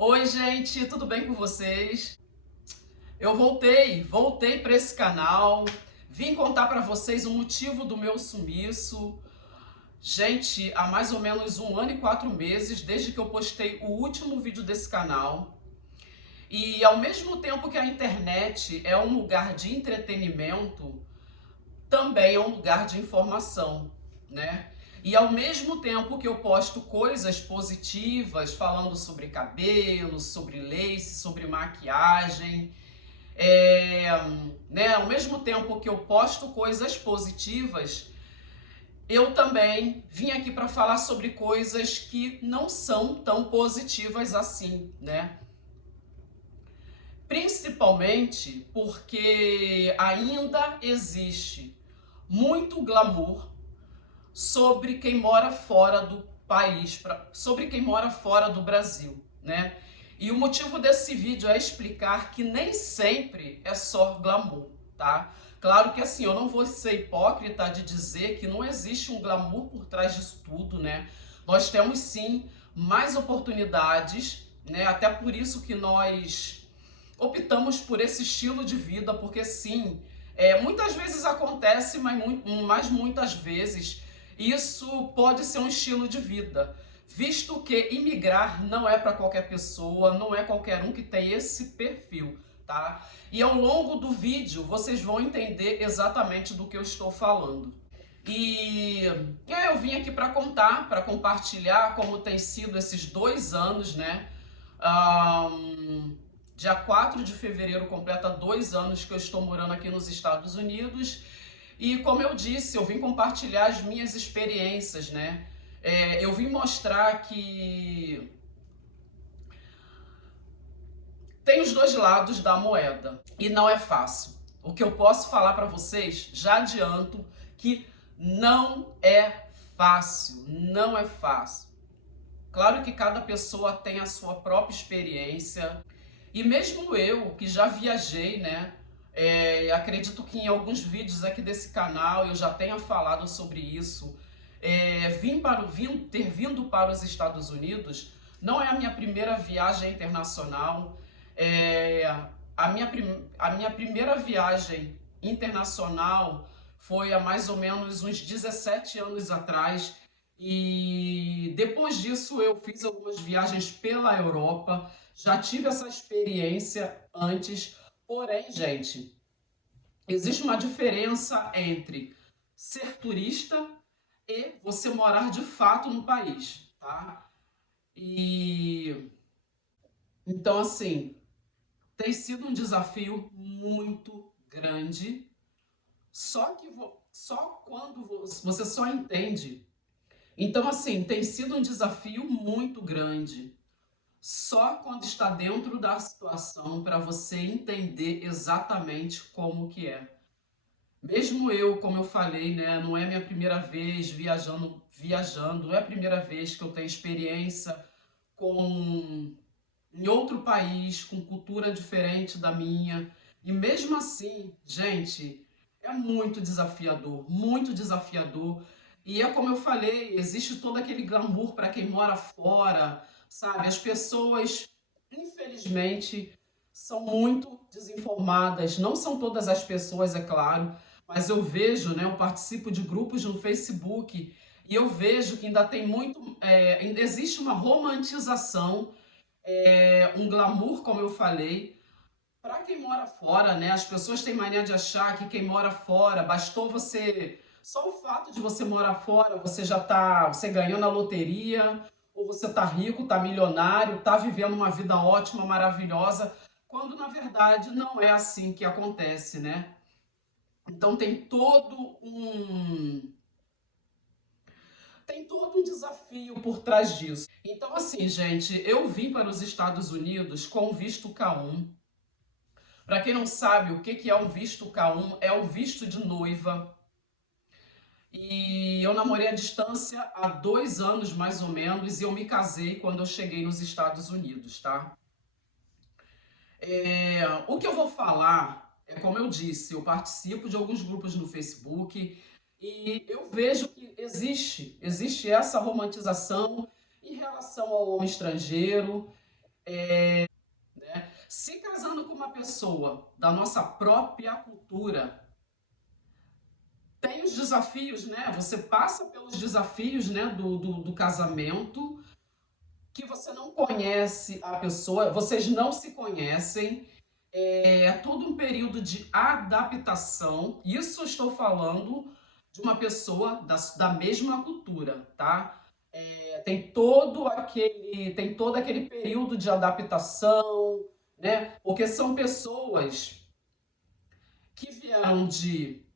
Oi, gente, tudo bem com vocês? Eu voltei para esse canal, vim contar para vocês o motivo do meu sumiço. Gente, há mais ou menos 1 ano e 4 meses, desde que eu postei o último vídeo desse canal. E ao mesmo tempo que a internet é um lugar de entretenimento, também é um lugar de informação, né? E ao mesmo tempo que eu posto coisas positivas, falando sobre cabelo, sobre lace, sobre maquiagem, né? Ao mesmo tempo que eu posto coisas positivas, eu também vim aqui para falar sobre coisas que não são tão positivas assim, né? Principalmente porque ainda existe muito glamour sobre quem mora fora do país, sobre quem mora fora do Brasil, né? E o motivo desse vídeo é explicar que nem sempre é só glamour, tá? Claro que assim, eu não vou ser hipócrita de dizer que não existe um glamour por trás disso tudo, né? Nós temos sim mais oportunidades, né? Até por isso que nós optamos por esse estilo de vida, porque sim, muitas vezes acontece, mas muitas vezes isso pode ser um estilo de vida, visto que imigrar não é para qualquer pessoa, não é qualquer um que tem esse perfil, tá? E ao longo do vídeo vocês vão entender exatamente do que eu estou falando. E eu vim aqui para contar, para compartilhar como tem sido esses 2 anos, né? Dia 4 de fevereiro completa 2 anos que eu estou morando aqui nos Estados Unidos. E como eu disse, eu vim compartilhar as minhas experiências, né? Eu vim mostrar que tem os dois lados da moeda e não é fácil. O que eu posso falar para vocês, já adianto que não é fácil, não é fácil. Claro que cada pessoa tem a sua própria experiência e mesmo eu, que já viajei, né? Acredito que em alguns vídeos aqui desse canal eu já tenha falado sobre isso. Ter vindo para os Estados Unidos não é a minha primeira viagem internacional. É, a minha primeira viagem internacional foi há mais ou menos uns 17 anos atrás. E depois disso eu fiz algumas viagens pela Europa. Já tive essa experiência antes, porém, gente, existe uma diferença entre ser turista e você morar de fato no país, tá? E então, assim, tem sido um desafio muito grande, só que só quando você só entende. Então, assim, tem sido um desafio muito grande. Só quando está dentro da situação para você entender exatamente como que é. Mesmo eu, como eu falei, né, não é minha primeira vez viajando, não é a primeira vez que eu tenho experiência com em outro país, com cultura diferente da minha. E mesmo assim, gente, é muito desafiador, muito desafiador. E é como eu falei, existe todo aquele glamour para quem mora fora, sabe? As pessoas, infelizmente, são muito desinformadas. Não são todas as pessoas, é claro, mas eu vejo, né? Eu participo de grupos no Facebook e eu vejo que ainda tem muito, ainda existe uma romantização, um glamour, como eu falei, para quem mora fora, né? As pessoas têm mania de achar que quem mora fora, bastou você, só o fato de você morar fora, você ganhou na loteria, ou você tá rico, tá milionário, tá vivendo uma vida ótima, maravilhosa, quando na verdade não é assim que acontece, né? Então tem todo um desafio por trás disso. Então, assim, gente, eu vim para os Estados Unidos com visto K1. Para quem não sabe o que é um visto K1, é o visto de noiva. E eu namorei à distância há 2 anos, mais ou menos, e eu me casei quando eu cheguei nos Estados Unidos, tá? O que eu vou falar é, como eu disse, eu participo de alguns grupos no Facebook e eu vejo que existe essa romantização em relação ao homem estrangeiro. né? Se casando com uma pessoa da nossa própria cultura, tem os desafios, né? Você passa pelos desafios, né, do casamento, que você não conhece a pessoa, vocês não se conhecem, é todo um período de adaptação. Isso eu estou falando de uma pessoa da mesma cultura, tá? Tem todo aquele período de adaptação, né? Porque são pessoas que vieram de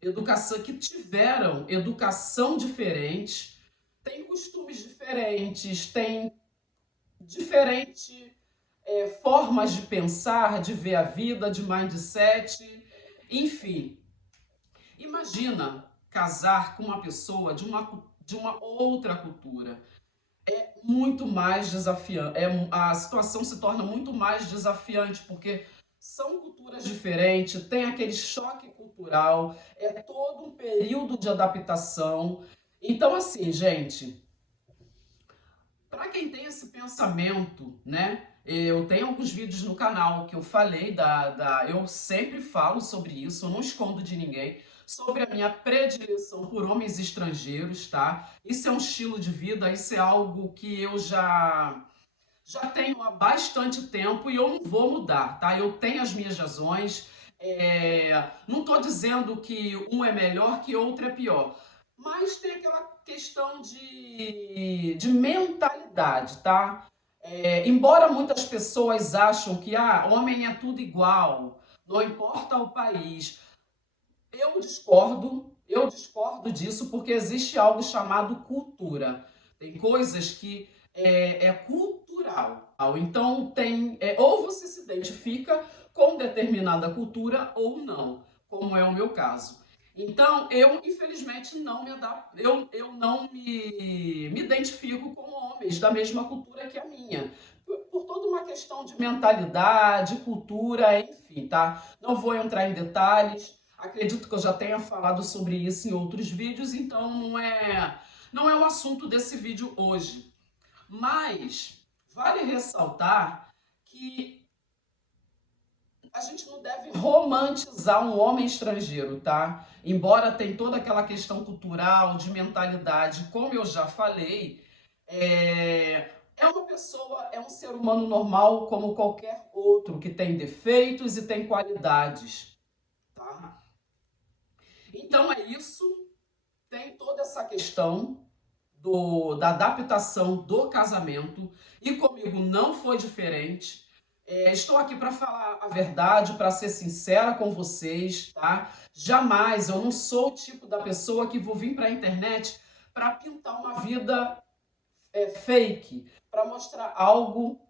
educação, que tiveram educação diferente, têm costumes diferentes, têm diferentes formas de pensar, de ver a vida, de mindset, enfim. Imagina casar com uma pessoa de uma outra cultura. É muito mais desafiante, a situação se torna muito mais desafiante, porque são culturas diferentes, tem aquele choque cultural, é todo um período de adaptação. Então, assim, gente, para quem tem esse pensamento, né? Eu tenho alguns vídeos no canal que eu falei eu sempre falo sobre isso, eu não escondo de ninguém, sobre a minha predileção por homens estrangeiros, tá? Isso é um estilo de vida, isso é algo que eu já tenho há bastante tempo e eu não vou mudar, tá? Eu tenho as minhas razões, não estou dizendo que um é melhor que outro é pior, mas tem aquela questão de mentalidade, tá? Embora muitas pessoas acham que homem é tudo igual, não importa o país, eu discordo disso porque existe algo chamado cultura. Tem coisas que é cultural. Então ou você se identifica com determinada cultura ou não, como é o meu caso. Então, eu, infelizmente, não me adapto, eu não me identifico com homens da mesma cultura que a minha. Por toda uma questão de mentalidade, cultura, enfim, tá? Não vou entrar em detalhes. Acredito que eu já tenha falado sobre isso em outros vídeos, então não é o assunto desse vídeo hoje. Mas vale ressaltar que a gente não deve romantizar um homem estrangeiro, tá? Embora tenha toda aquela questão cultural, de mentalidade, como eu já falei, é uma pessoa, é um ser humano normal como qualquer outro, que tem defeitos e tem qualidades, tá? Então é isso, tem toda essa questão da adaptação do casamento, e comigo não foi diferente. Estou aqui para falar a verdade, para ser sincera com vocês, tá? Jamais, eu não sou o tipo da pessoa que vou vir para a internet para pintar uma vida fake, para mostrar algo,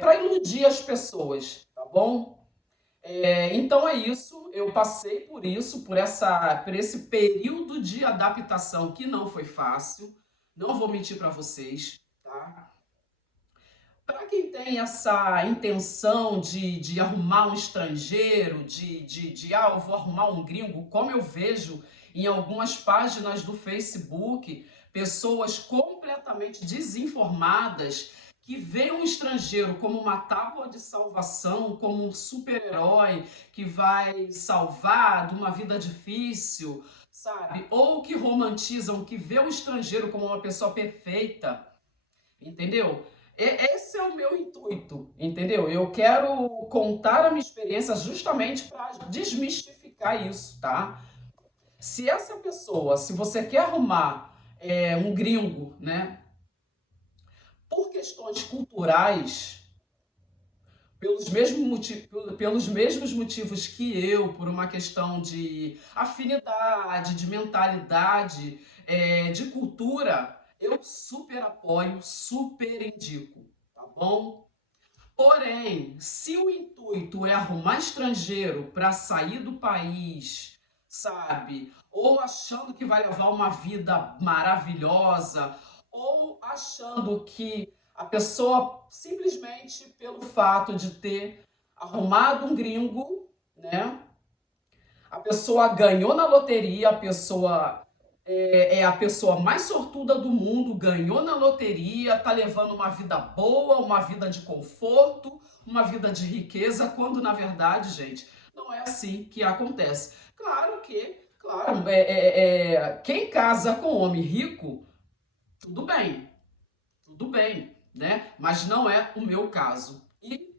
para iludir as pessoas, tá bom? Então é isso, eu passei por isso, por esse período de adaptação que não foi fácil, não vou mentir para vocês, tá? Para quem tem essa intenção de arrumar um estrangeiro, eu vou arrumar um gringo, como eu vejo em algumas páginas do Facebook, pessoas completamente desinformadas que veem um estrangeiro como uma tábua de salvação, como um super-herói que vai salvar de uma vida difícil, sabe? Ou que romantizam, que vê o estrangeiro como uma pessoa perfeita, entendeu? Esse é o meu intuito, entendeu? Eu quero contar a minha experiência justamente para desmistificar isso, tá? Se essa pessoa, se você quer arrumar um gringo, né, por questões culturais, pelos mesmos motivos que eu, por uma questão de afinidade, de mentalidade, de cultura, eu super apoio, super indico, tá bom? Porém, se o intuito é arrumar estrangeiro para sair do país, sabe? Ou achando que vai levar uma vida maravilhosa, ou achando que a pessoa, simplesmente pelo fato de ter arrumado um gringo, né? A pessoa ganhou na loteria, a pessoa é a pessoa mais sortuda do mundo, ganhou na loteria, tá levando uma vida boa, uma vida de conforto, uma vida de riqueza, quando na verdade, gente, não é assim que acontece. Claro, quem casa com homem rico, tudo bem, né? Mas não é o meu caso. E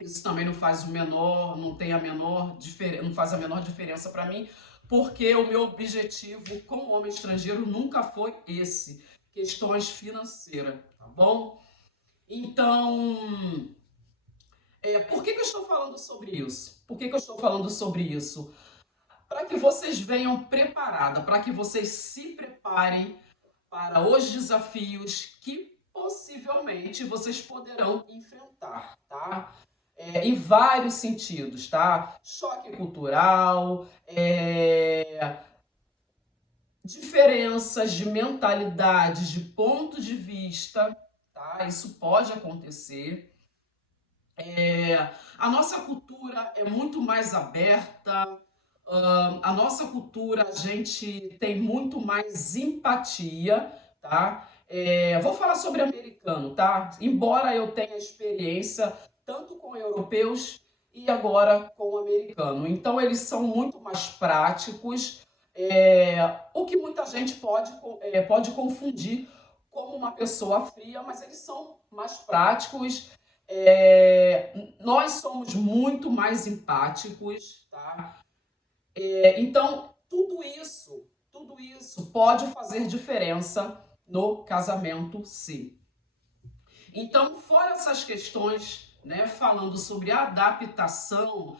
isso também não faz o menor, não tem a menor diferença, não faz a menor diferença para mim, porque o meu objetivo com o homem estrangeiro nunca foi esse, questões financeiras, tá bom? Então, por que eu estou falando sobre isso? Por que eu estou falando sobre isso? Para que vocês venham preparada, para que vocês se preparem para os desafios que possivelmente vocês poderão enfrentar, tá? Em vários sentidos, tá? Choque cultural, diferenças de mentalidades, de ponto de vista, tá? Isso pode acontecer. A nossa cultura é muito mais aberta, a nossa cultura, a gente tem muito mais empatia, tá? Vou falar sobre americano, tá? Embora eu tenha experiência tanto com europeus e agora com o americano. Então, eles são muito mais práticos, o que muita gente pode confundir como uma pessoa fria, mas eles são mais práticos. Nós somos muito mais empáticos, tá? Então, tudo isso pode fazer diferença no casamento, sim. Então, fora essas questões, né, falando sobre adaptação,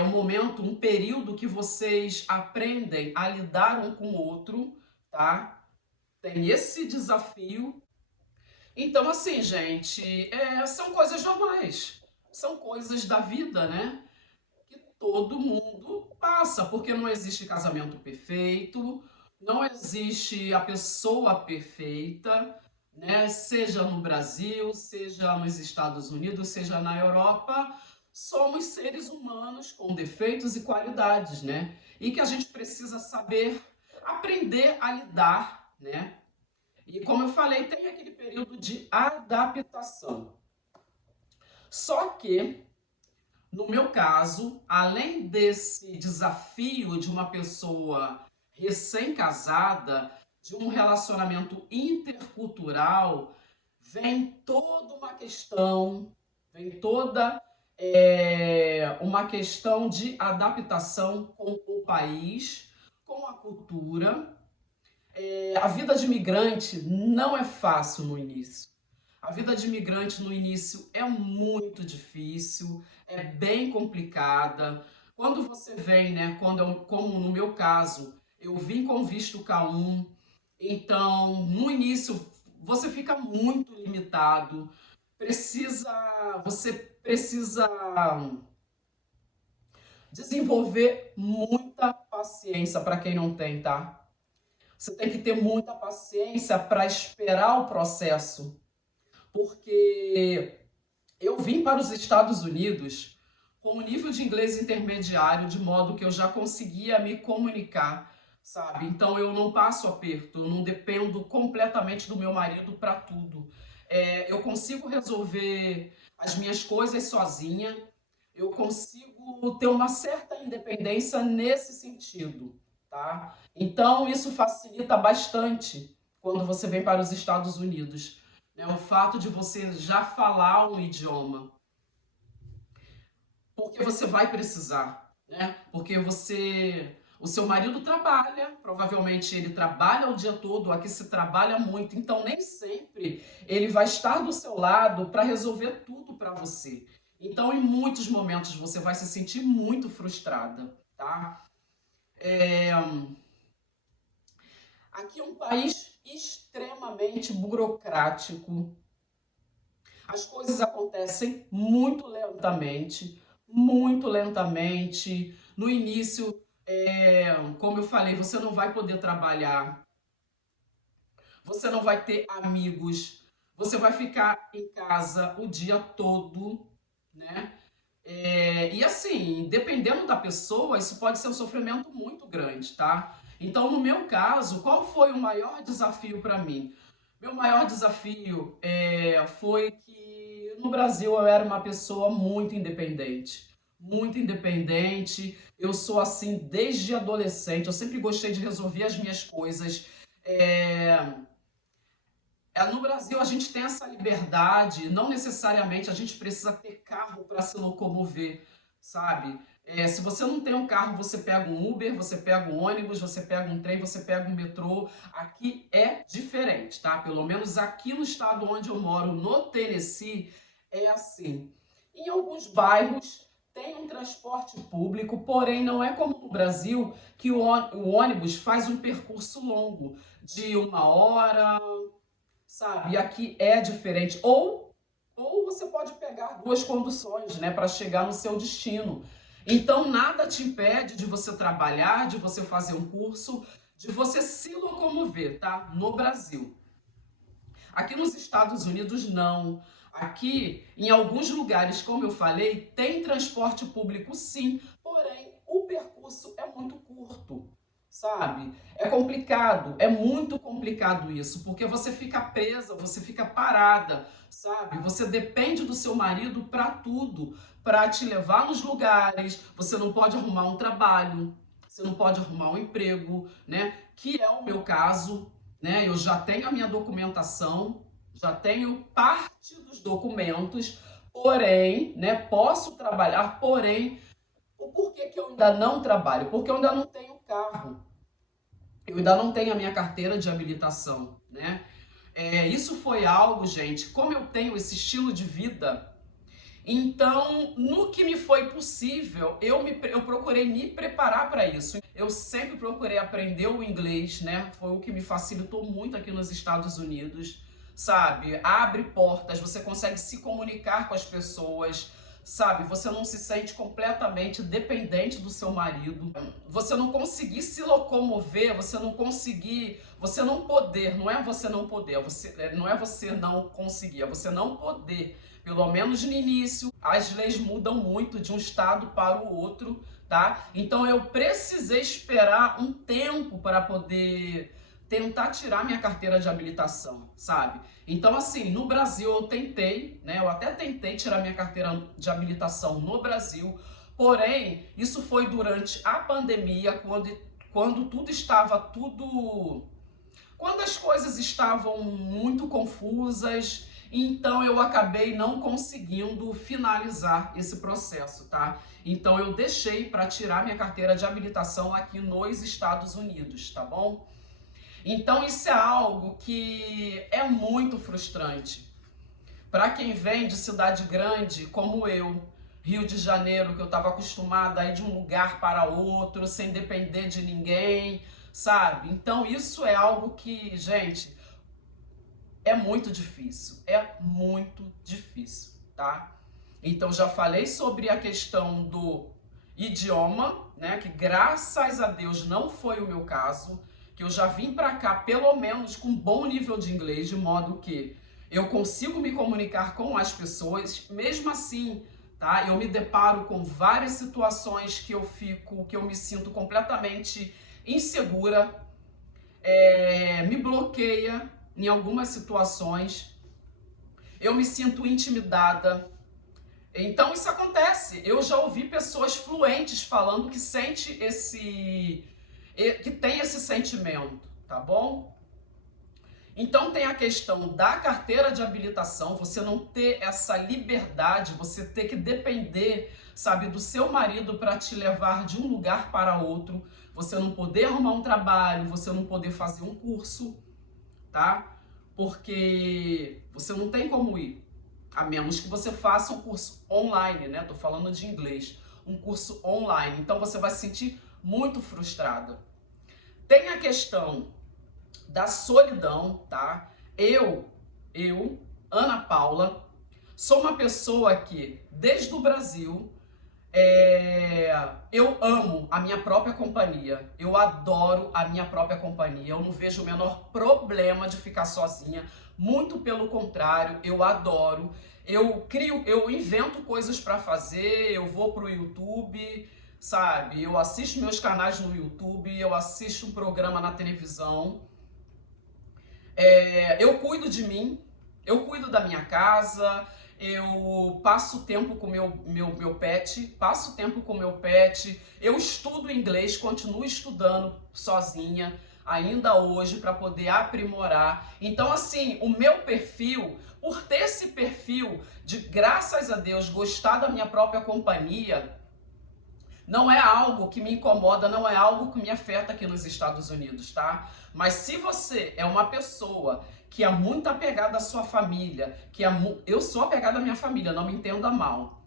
um momento, um período que vocês aprendem a lidar um com o outro, tá? Tem esse desafio. Então, assim, gente, são coisas normais, são coisas da vida, né? Que todo mundo passa, porque não existe casamento perfeito, não existe a pessoa perfeita, né? Seja no Brasil, seja nos Estados Unidos, seja na Europa, somos seres humanos com defeitos e qualidades, né? E que a gente precisa saber aprender a lidar, né? E como eu falei, tem aquele período de adaptação. Só que no meu caso, além desse desafio de uma pessoa recém-casada, de um relacionamento intercultural, vem toda uma questão, vem toda uma questão de adaptação com o país, com a cultura. A vida de imigrante não é fácil no início. A vida de imigrante no início é muito difícil, é bem complicada. Quando você vem, né, como no meu caso, eu vim com visto K1, então no início você fica muito limitado. Você precisa desenvolver muita paciência para quem não tem, tá? Você tem que ter muita paciência para esperar o processo, porque eu vim para os Estados Unidos com um nível de inglês intermediário, de modo que eu já conseguia me comunicar, sabe? Então eu não passo aperto, eu não dependo completamente do meu marido para tudo. Eu consigo resolver as minhas coisas sozinha, eu consigo ter uma certa independência nesse sentido, tá? Então isso facilita bastante quando você vem para os Estados Unidos, né? O fato de você já falar um idioma, porque você vai precisar, né? Porque o seu marido trabalha, provavelmente ele trabalha o dia todo, aqui se trabalha muito, então nem sempre ele vai estar do seu lado para resolver tudo para você. Então, em muitos momentos você vai se sentir muito frustrada, tá? Aqui é um país extremamente burocrático. As coisas acontecem muito lentamente, muito lentamente. No início, como eu falei, você não vai poder trabalhar, você não vai ter amigos, você vai ficar em casa o dia todo, né? E assim, dependendo da pessoa, isso pode ser um sofrimento muito grande, tá? Então, no meu caso, qual foi o maior desafio para mim? Meu maior desafio foi que no Brasil eu era uma pessoa muito independente. Muito independente. Eu sou assim desde adolescente. Eu sempre gostei de resolver as minhas coisas. É, no Brasil a gente tem essa liberdade, não necessariamente a gente precisa ter carro para se locomover, sabe? Se você não tem um carro, você pega um Uber, você pega um ônibus, você pega um trem, você pega um metrô. Aqui é diferente, tá? Pelo menos aqui no estado onde eu moro, no Tennessee, é assim. Em alguns bairros tem um transporte público, porém não é como no Brasil, que o ônibus faz um percurso longo, de 1 hora, sabe? E aqui é diferente. Ou você pode pegar duas conduções, né, para chegar no seu destino. Então, nada te impede de você trabalhar, de você fazer um curso, de você se locomover, tá? No Brasil. Aqui nos Estados Unidos, não. Aqui, em alguns lugares, como eu falei, tem transporte público sim, porém o percurso é muito curto, sabe? É complicado, é muito complicado isso, porque você fica presa, você fica parada, sabe? Você depende do seu marido para tudo, para te levar nos lugares, você não pode arrumar um trabalho, você não pode arrumar um emprego, né? Que é o meu caso, né? Eu já tenho a minha documentação, já tenho parte dos documentos, porém, né, posso trabalhar, porém, o porquê que eu ainda não trabalho? Porque eu ainda não tenho carro, eu ainda não tenho a minha carteira de habilitação, né? Isso foi algo, gente, como eu tenho esse estilo de vida, então, no que me foi possível, eu procurei me preparar para isso. Eu sempre procurei aprender o inglês, né? Foi o que me facilitou muito aqui nos Estados Unidos, sabe? Abre portas, você consegue se comunicar com as pessoas, sabe? Você não se sente completamente dependente do seu marido. Você não conseguir se locomover, você não conseguir, você não poder, não é você não poder, não é você não conseguir, é você não poder. Pelo menos no início, as leis mudam muito de um estado para o outro, tá? Então eu precisei esperar um tempo para poder tentar tirar minha carteira de habilitação, sabe? Então assim, no Brasil eu tentei, né? Eu até tentei tirar minha carteira de habilitação no Brasil, porém, isso foi durante a pandemia, quando quando as coisas estavam muito confusas, então eu acabei não conseguindo finalizar esse processo, tá? Então eu deixei para tirar minha carteira de habilitação aqui nos Estados Unidos, tá bom? Então isso é algo que é muito frustrante. Para quem vem de cidade grande, como eu, Rio de Janeiro, que eu estava acostumada a ir de um lugar para outro, sem depender de ninguém, sabe? Então isso é algo que, gente, é muito difícil, tá? Então já falei sobre a questão do idioma, né, que graças a Deus não foi o meu caso, que eu já vim para cá pelo menos com um bom nível de inglês, de modo que eu consigo me comunicar com as pessoas, mesmo assim, tá? Eu me deparo com várias situações que eu me sinto completamente insegura, me bloqueia em algumas situações, eu me sinto intimidada. Então isso acontece. Eu já ouvi pessoas fluentes falando que que tem esse sentimento, tá bom? Então tem a questão da carteira de habilitação, você não ter essa liberdade, você ter que depender, sabe, do seu marido para te levar de um lugar para outro, você não poder arrumar um trabalho, você não poder fazer um curso, tá? Porque você não tem como ir, a menos que você faça um curso online, né? Tô falando de inglês, um curso online. Então você vai se sentir muito frustrada. Tem a questão da solidão, tá? Eu, Ana Paula, sou uma pessoa que, desde o Brasil, eu amo a minha própria companhia, eu adoro a minha própria companhia, eu não vejo o menor problema de ficar sozinha, muito pelo contrário, eu adoro, eu invento coisas para fazer, eu vou pro YouTube, sabe? Eu assisto meus canais no YouTube, eu assisto um programa na televisão. Eu cuido de mim, eu cuido da minha casa, eu passo tempo com meu pet, passo tempo com meu pet, eu estudo inglês, continuo estudando sozinha, ainda hoje, para poder aprimorar. Então, assim, o meu perfil, por ter esse perfil de, graças a Deus, gostar da minha própria companhia, não é algo que me incomoda, não é algo que me afeta aqui nos Estados Unidos, tá? Mas se você é uma pessoa que é muito apegada à sua família, eu sou apegada à minha família, não me entenda mal.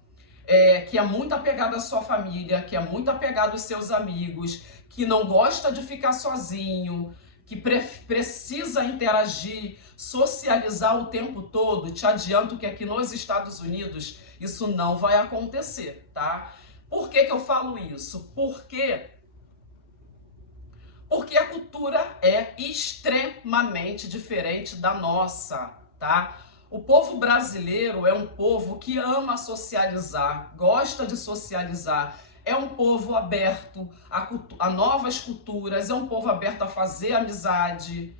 Que é muito apegado à sua família, que é muito apegado aos seus amigos, que não gosta de ficar sozinho, que precisa interagir, socializar o tempo todo, te adianto que aqui nos Estados Unidos isso não vai acontecer, tá? Por que eu falo isso? Porque a cultura é extremamente diferente da nossa, tá? O povo brasileiro é um povo que ama socializar, gosta de socializar, é um povo aberto a novas culturas, é um povo aberto a fazer amizade,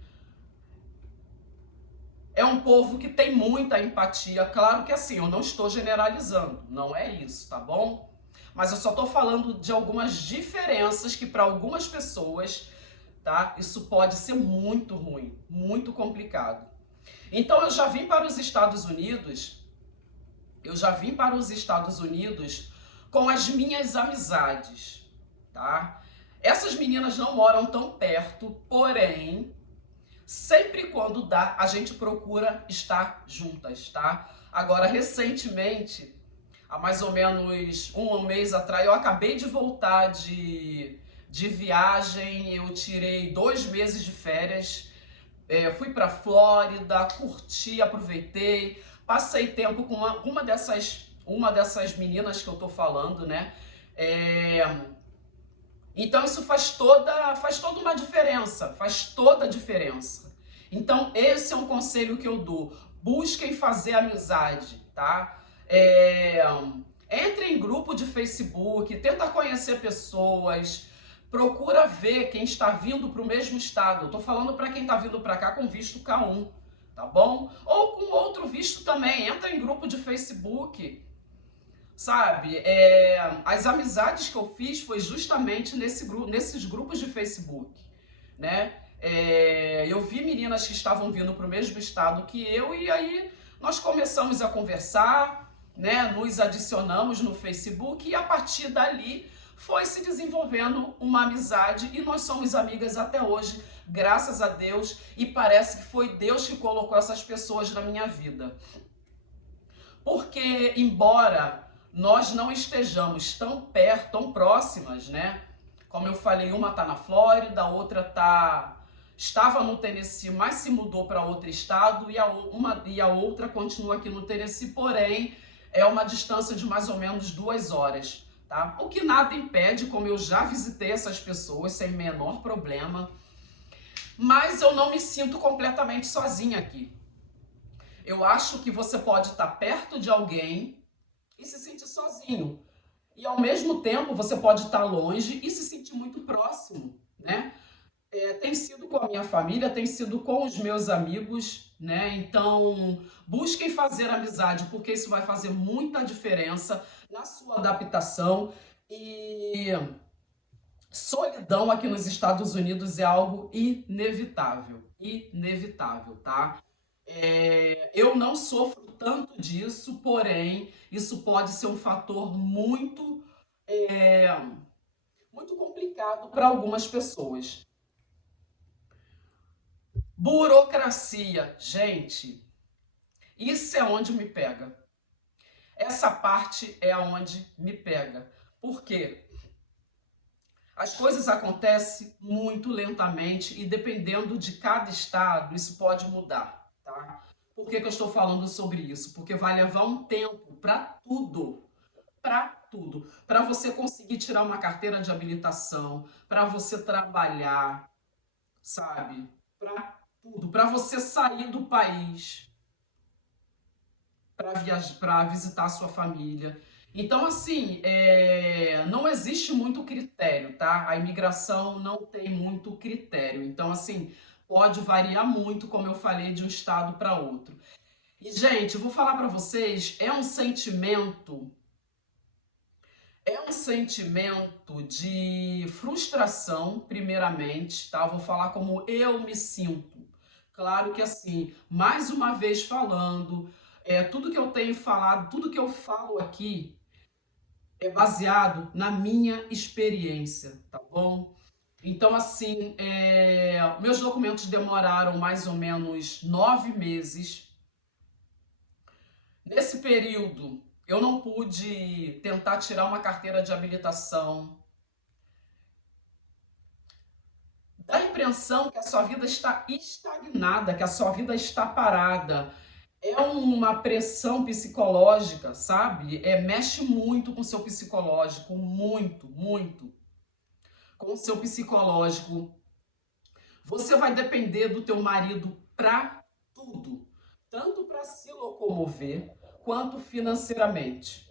é um povo que tem muita empatia. Claro que assim, eu não estou generalizando, não é isso, tá bom? Mas eu só estou falando de algumas diferenças que para algumas pessoas, tá? Isso pode ser muito ruim, muito complicado. Então eu já vim para os Estados Unidos, com as minhas amizades, tá? Essas meninas não moram tão perto, porém, sempre quando dá, a gente procura estar juntas, tá? Agora, recentemente, há mais ou menos um mês atrás, eu acabei de voltar de viagem, eu tirei 2 meses de férias, fui pra Flórida, curti, aproveitei, passei tempo com uma dessas meninas que eu tô falando, né? Então isso faz toda uma diferença, faz toda a diferença. Então esse é um conselho que eu dou, busquem fazer amizade, tá? Entre em grupo de Facebook, tenta conhecer pessoas, procura ver quem está vindo para o mesmo estado. Eu tô falando para quem está vindo para cá com visto K1, tá bom? Ou com outro visto também, entra em grupo de Facebook, sabe? As amizades que eu fiz foi justamente nesses grupos de Facebook, né? Eu vi meninas que estavam vindo para o mesmo estado que eu e aí nós começamos a conversar, né? Nos adicionamos no Facebook e a partir dali foi se desenvolvendo uma amizade e nós somos amigas até hoje, graças a Deus, e parece que foi Deus que colocou essas pessoas na minha vida. Porque, embora nós não estejamos tão perto, tão próximas, né? Como eu falei, uma tá na Flórida, a outra estava no Tennessee, mas se mudou para outro estado e a outra continua aqui no Tennessee, porém é uma distância de mais ou menos 2 horas, tá? O que nada impede, como eu já visitei essas pessoas sem menor problema, mas eu não me sinto completamente sozinha aqui. Eu acho que você pode estar perto de alguém e se sentir sozinho. E ao mesmo tempo você pode estar longe e se sentir muito próximo, né? Tem sido com a minha família, tem sido com os meus amigos, né? Então, busquem fazer amizade, porque isso vai fazer muita diferença na sua adaptação. E solidão aqui nos Estados Unidos é algo inevitável, tá? Eu não sofro tanto disso, porém, isso pode ser um fator muito complicado para algumas pessoas. Burocracia, gente, isso é onde me pega. Essa parte é onde me pega. Por quê? As coisas acontecem muito lentamente e dependendo de cada estado, isso pode mudar, tá? Por que eu estou falando sobre isso? Porque vai levar um tempo para tudo. Para você conseguir tirar uma carteira de habilitação, para você trabalhar, sabe? Para tudo, para você sair do país, para visitar a sua família. Então, assim, não existe muito critério, tá? A imigração não tem muito critério. Então, assim, pode variar muito, como eu falei, de um estado para outro. E, gente, eu vou falar para vocês, é um sentimento de frustração, primeiramente, tá? Eu vou falar como eu me sinto. Claro que assim, mais uma vez falando, tudo que eu tenho falado, tudo que eu falo aqui é baseado na minha experiência, tá bom? Então, assim, meus documentos demoraram mais ou menos 9 meses. Nesse período, eu não pude tentar tirar uma carteira de habilitação. Dá a impressão que a sua vida está estagnada, que a sua vida está parada. É uma pressão psicológica, sabe? Mexe muito com o seu psicológico, muito, muito com o seu psicológico. Você vai depender do teu marido para tudo, tanto para se locomover quanto financeiramente.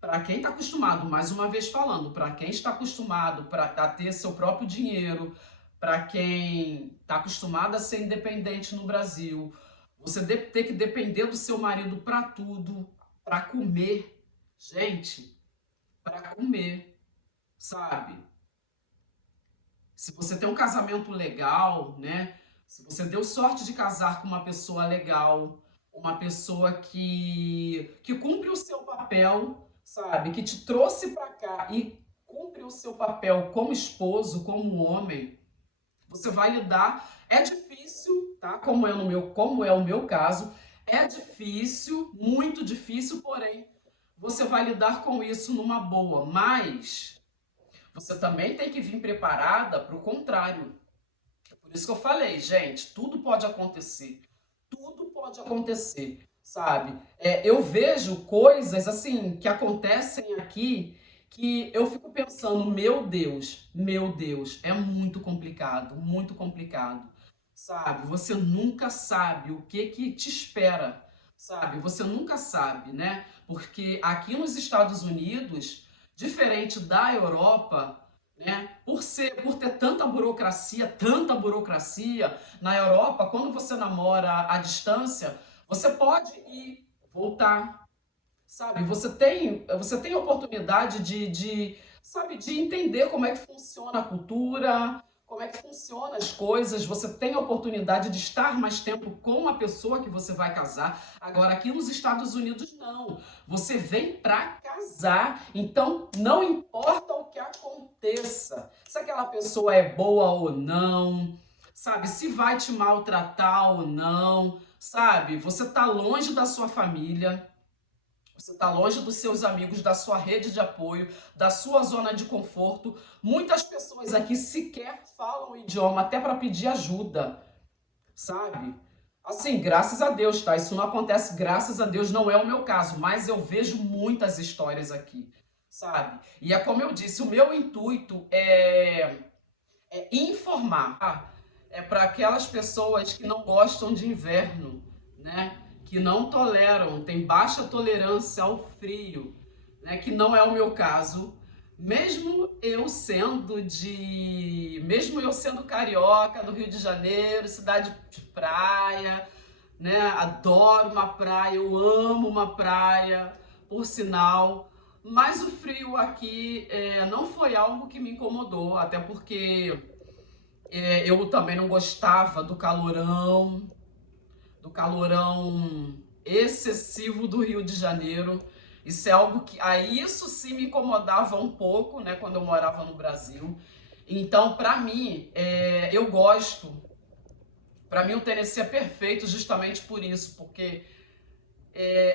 Para quem está acostumado, mais uma vez falando, para quem está acostumado a ter seu próprio dinheiro, para quem está acostumado a ser independente no Brasil, você ter que depender do seu marido para tudo, para comer, gente, para comer, sabe? Se você tem um casamento legal, né? Se você deu sorte de casar com uma pessoa legal, uma pessoa que cumpre o seu papel, sabe? Que te trouxe para cá e cumpre o seu papel como esposo, como homem, você vai lidar. É difícil, tá? Como é o meu caso, é difícil, muito difícil, porém, você vai lidar com isso numa boa, mas você também tem que vir preparada para o contrário. É por isso que eu falei, gente, tudo pode acontecer. Tudo pode acontecer, sabe? Eu vejo coisas assim que acontecem aqui que eu fico pensando, meu Deus, é muito complicado, sabe? Você nunca sabe o que te espera, sabe? Você nunca sabe, né? Porque aqui nos Estados Unidos, diferente da Europa, né? Por ter tanta burocracia, na Europa, quando você namora à distância, você pode ir, voltar, sabe? Você tem a oportunidade sabe, de entender como é que funciona a cultura, como é que funcionam as coisas. Você tem a oportunidade de estar mais tempo com a pessoa que você vai casar. Agora, aqui nos Estados Unidos, não. Você vem para casar, então não importa o que aconteça, se aquela pessoa é boa ou não, sabe? Se vai te maltratar ou não, sabe? Você tá longe da sua família. Você está longe dos seus amigos, da sua rede de apoio, da sua zona de conforto. Muitas pessoas aqui sequer falam o idioma, até para pedir ajuda, sabe? Assim, graças a Deus, tá? Isso não acontece, graças a Deus, não é o meu caso, mas eu vejo muitas histórias aqui, sabe? E é como eu disse, o meu intuito é informar, tá? É para aquelas pessoas que não gostam de inverno, né? Que não toleram, tem baixa tolerância ao frio, né? Que não é o meu caso. Mesmo eu sendo carioca do Rio de Janeiro, cidade de praia, né? Adoro uma praia, eu amo uma praia, por sinal. Mas o frio aqui não foi algo que me incomodou, até porque eu também não gostava do calorão excessivo do Rio de Janeiro. Isso é algo que, isso sim me incomodava um pouco, né, quando eu morava no Brasil. Então, para mim, eu gosto. Para mim, o Tennessee é perfeito justamente por isso, porque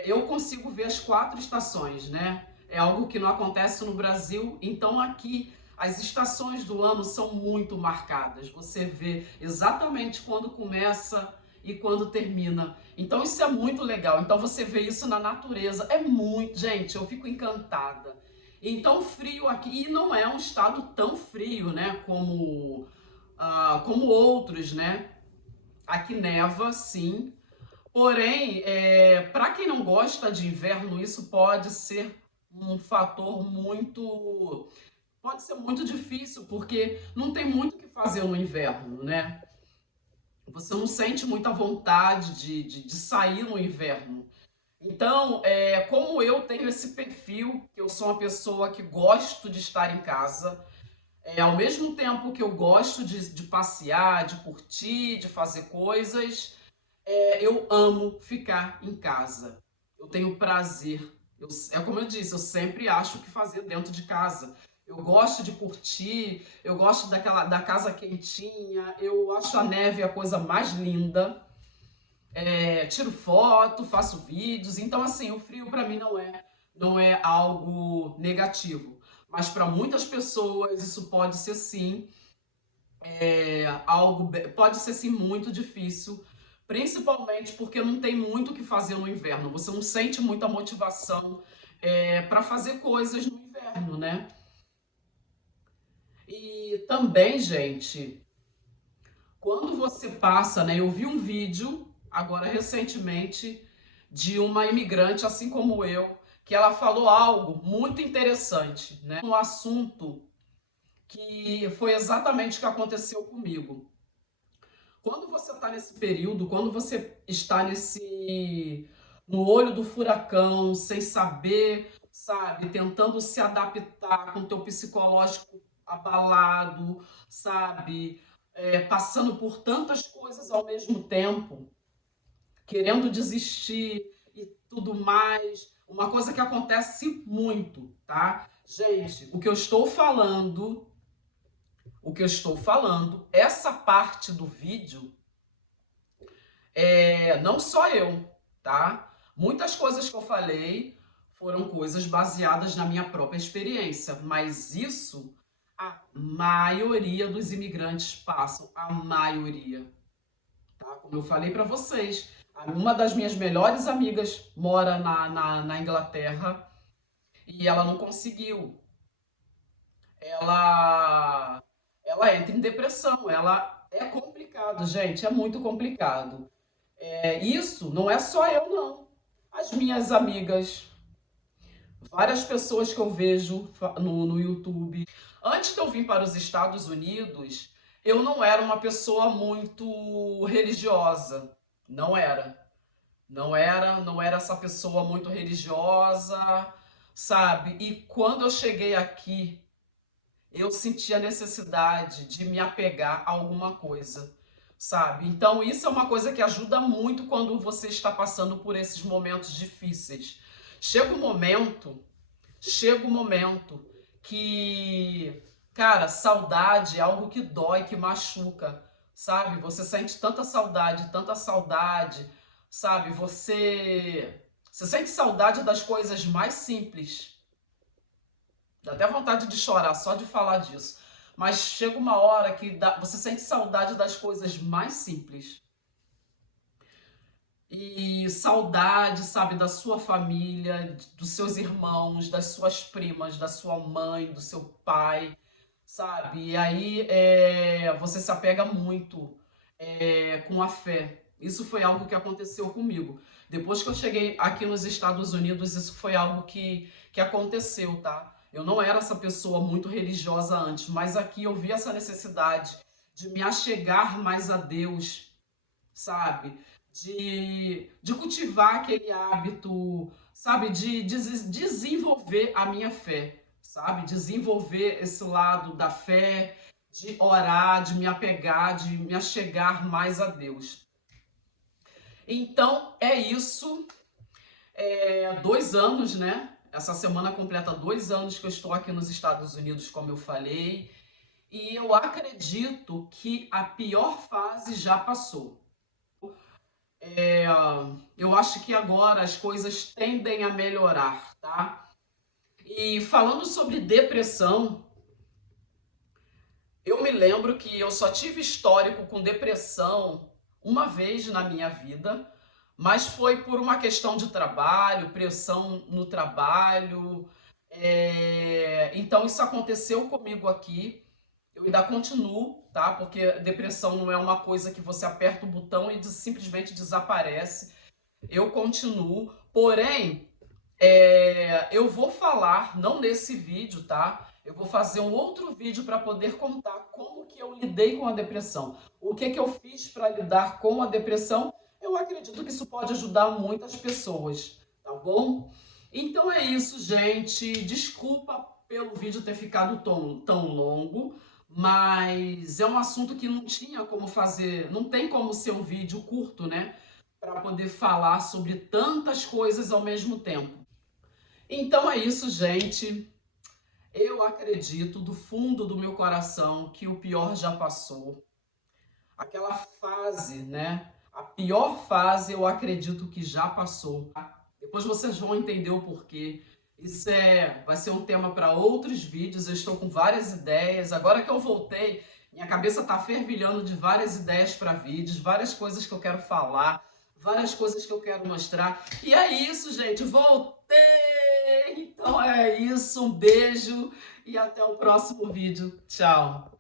eu consigo ver as 4 estações, né? É algo que não acontece no Brasil. Então, aqui as estações do ano são muito marcadas. Você vê exatamente quando começa e quando termina. Então isso é muito legal. Então você vê isso na natureza. É muito, gente, eu fico encantada. Então frio aqui, e não é um estado tão frio, né, como outros, né? Aqui neva, sim, Porém, para quem não gosta de inverno, isso pode ser um fator muito. Pode ser muito difícil, porque não tem muito o que fazer no inverno, né? Você não sente muita vontade de sair no inverno. Então, como eu tenho esse perfil, que eu sou uma pessoa que gosto de estar em casa, ao mesmo tempo que eu gosto de passear, de curtir, de fazer coisas, eu amo ficar em casa. Eu tenho prazer. É como eu disse, eu sempre acho o que fazer dentro de casa. Eu gosto de curtir, eu gosto da casa quentinha, eu acho a neve a coisa mais linda. Tiro foto, faço vídeos. Então, assim, o frio para mim não é algo negativo. Mas para muitas pessoas isso pode ser sim pode ser sim muito difícil, principalmente porque não tem muito o que fazer no inverno. Você não sente muita motivação para fazer coisas no inverno, né? E também, gente, quando você passa, né? Eu vi um vídeo agora recentemente de uma imigrante, assim como eu, que ela falou algo muito interessante, né? Um assunto que foi exatamente o que aconteceu comigo. Quando você está nesse período, quando você está no olho do furacão, sem saber, sabe, tentando se adaptar com o teu psicológico abalado, sabe, passando por tantas coisas ao mesmo tempo, querendo desistir e tudo mais, uma coisa que acontece muito, tá? Gente, essa parte do vídeo não só eu, tá? Muitas coisas que eu falei foram coisas baseadas na minha própria experiência, mas isso a maioria dos imigrantes passam, a maioria, tá? Como eu falei para vocês, uma das minhas melhores amigas mora na Inglaterra e ela não conseguiu. Ela, ela entra em depressão, ela é complicado, gente, é muito complicado. Isso não é só eu, não. As minhas amigas, várias pessoas que eu vejo no YouTube. Antes de eu vir para os Estados Unidos, eu não era uma pessoa muito religiosa. Não era. Não era essa pessoa muito religiosa, sabe? E quando eu cheguei aqui, eu senti a necessidade de me apegar a alguma coisa, sabe? Então, isso é uma coisa que ajuda muito quando você está passando por esses momentos difíceis. Chega um momento, chega um momento que, cara, saudade é algo que dói, que machuca, sabe? Você sente tanta saudade, sabe? Você sente saudade das coisas mais simples. Dá até vontade de chorar só de falar disso. Mas chega uma hora que você sente saudade das coisas mais simples. E saudade, sabe, da sua família, dos seus irmãos, das suas primas, da sua mãe, do seu pai, sabe? E aí você se apega muito com a fé. Isso foi algo que aconteceu comigo. Depois que eu cheguei aqui nos Estados Unidos, isso foi algo que aconteceu, tá? Eu não era essa pessoa muito religiosa antes, mas aqui eu vi essa necessidade de me achegar mais a Deus, sabe? De cultivar aquele hábito, sabe? De desenvolver a minha fé, sabe? Desenvolver esse lado da fé, de orar, de me apegar, de me achegar mais a Deus. Então, é isso. 2 anos, né? Essa semana completa 2 anos que eu estou aqui nos Estados Unidos, como eu falei. E eu acredito que a pior fase já passou. Eu acho que agora as coisas tendem a melhorar, tá? E falando sobre depressão, eu me lembro que eu só tive histórico com depressão uma vez na minha vida, mas foi por uma questão de trabalho, pressão no trabalho. Então isso aconteceu comigo aqui. Eu ainda continuo, tá? Porque depressão não é uma coisa que você aperta o botão e simplesmente desaparece. eu continuo, porém, eu vou falar, não nesse vídeo, tá? Eu vou fazer um outro vídeo para poder contar como que eu lidei com a depressão. O que que eu fiz para lidar com a depressão. Eu acredito que isso pode ajudar muitas pessoas, tá bom? Então é isso, gente. Desculpa pelo vídeo ter ficado tão longo, mas é um assunto que não tinha como fazer, não tem como ser um vídeo curto, né? Para poder falar sobre tantas coisas ao mesmo tempo. Então é isso, gente. Eu acredito do fundo do meu coração que o pior já passou. Aquela fase, né? A pior fase eu acredito que já passou. Depois vocês vão entender o porquê. Isso vai ser um tema para outros vídeos. Eu estou com várias ideias. Agora que eu voltei, minha cabeça está fervilhando de várias ideias para vídeos, várias coisas que eu quero falar, várias coisas que eu quero mostrar. E é isso, gente. Voltei! Então é isso. Um beijo e até o próximo vídeo. Tchau!